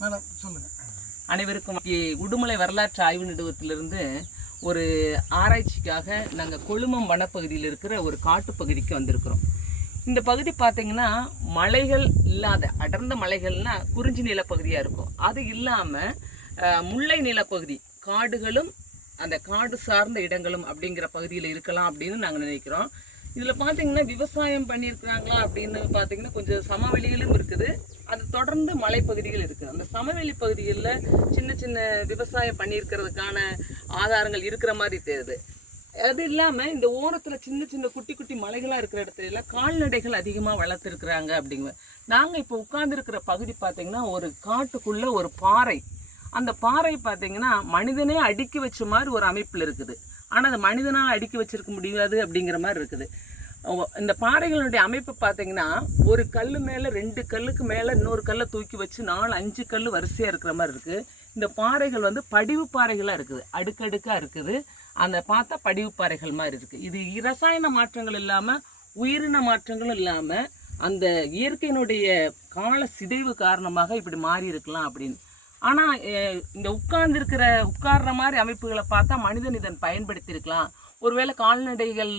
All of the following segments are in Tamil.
மேடம் சொல்லுங்கள் அனைவருக்கும் உடுமலை வரலாற்று ஆய்வு நிறுவனத்திலிருந்து ஒரு ஆராய்ச்சிக்காக நாங்கள் கொழுமம் வனப்பகுதியில் இருக்கிற ஒரு காட்டுப்பகுதிக்கு வந்திருக்கிறோம். இந்த பகுதி பார்த்தீங்கன்னா மலைகள் இல்லாத அடர்ந்த மலைகள்னா குறிஞ்சி நிலப்பகுதியாக இருக்கும். அது இல்லாமல் முல்லை நிலப்பகுதி காடுகளும் அந்த காடு சார்ந்த இடங்களும் அப்படிங்கிற பகுதியில் இருக்கலாம் அப்படின்னு நாங்கள் நினைக்கிறோம். இதில் பார்த்தீங்கன்னா விவசாயம் பண்ணியிருக்கிறாங்களா அப்படின்னு பார்த்தீங்கன்னா கொஞ்சம் சமவெளிகளும் இருக்குது. தொடர்ந்து மலைப்பகுதிகள் இருக்குது அந்த சமவெளி பகுதிகளில் சின்ன சின்ன விவசாயம் பண்ணியிருக்கிறதுக்கான ஆதாரங்கள் இருக்கிற மாதிரி தெரியுது. அது இல்லாமல் இந்த ஓரத்தில் சின்ன சின்ன குட்டி குட்டி மலைகளாக இருக்கிற இடத்துல எல்லாம் கால்நடைகள் அதிகமாக வளர்த்துருக்குறாங்க அப்படிங்க. நாங்கள் இப்போ உட்கார்ந்துருக்கிற பகுதி பார்த்தீங்கன்னா ஒரு காட்டுக்குள்ளே ஒரு பாறை. அந்த பாறை பார்த்தீங்கன்னா மனிதனே அடுக்கி வச்ச மாதிரி ஒரு அமைப்பில் இருக்குது. ஆனால் அது மனிதனால் அடுக்கி வச்சிருக்க முடியாது அப்படிங்கிற மாதிரி இருக்குது. இந்த பாறைகளுடைய அமைப்பு பார்த்தீங்கன்னா ஒரு கல் மேலே ரெண்டு கல்லுக்கு மேலே இன்னொரு கல்லை தூக்கி வச்சு நாலு அஞ்சு கல் வரிசையாக இருக்கிற மாதிரி இருக்குது இந்த பாறைகள் வந்து படிவு பாறைகளாக இருக்குது. அடுக்கடுக்காக இருக்குது. அந்த பார்த்தா படிவு பாறைகள் மாதிரி இருக்குது இது இரசாயன மாற்றங்கள் இல்லாமல் உயிரின மாற்றங்களும் இல்லாமல் அந்த இயற்கையினுடைய கால சிதைவு காரணமாக இப்படி மாறி இருக்கலாம் அப்படின்னு. ஆனால் இந்த உட்கார்ந்துருக்கிற உட்கார்ற மாதிரி அமைப்புகளை பார்த்தா மனிதன் இதன் பயன்படுத்தியிருக்கலாம். ஒருவேளை கால்நடைகள்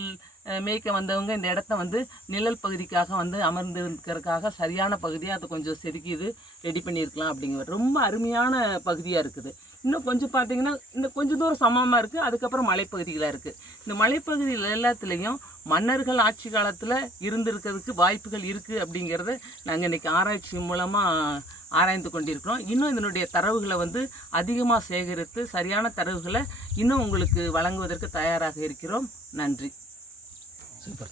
மேய்க்க வந்தவங்க இந்த இடத்த வந்து நிழல் பகுதிக்காக வந்து அமர்ந்து இருக்கிறதுக்காக சரியான பகுதியாக அதை கொஞ்சம் செதுக்கி இது ரெடி பண்ணியிருக்கலாம் அப்படிங்கிற ரொம்ப அருமையான பகுதியாக இருக்குது. இன்னும் கொஞ்சம் பார்த்தீங்கன்னா இந்த கொஞ்சம் தூரம் சமமாக இருக்குது அதுக்கப்புறம் மலைப்பகுதிகளாக இருக்குது இந்த மலைப்பகுதிகள் எல்லாத்துலேயும் மன்னர்கள் ஆட்சி காலத்தில் இருந்திருக்கிறதுக்கு வாய்ப்புகள் இருக்குது அப்படிங்கிறத நாங்கள் இன்றைக்கி ஆராய்ச்சி மூலமாக ஆராய்ந்து கொண்டிருக்கிறோம். இன்னும் இதனுடைய தரவுகளை வந்து அதிகமாக சேகரித்து சரியான தரவுகளை இன்னும் உங்களுக்கு வழங்குவதற்கு தயாராக இருக்கிறோம். நன்றி. സൂപ്പർ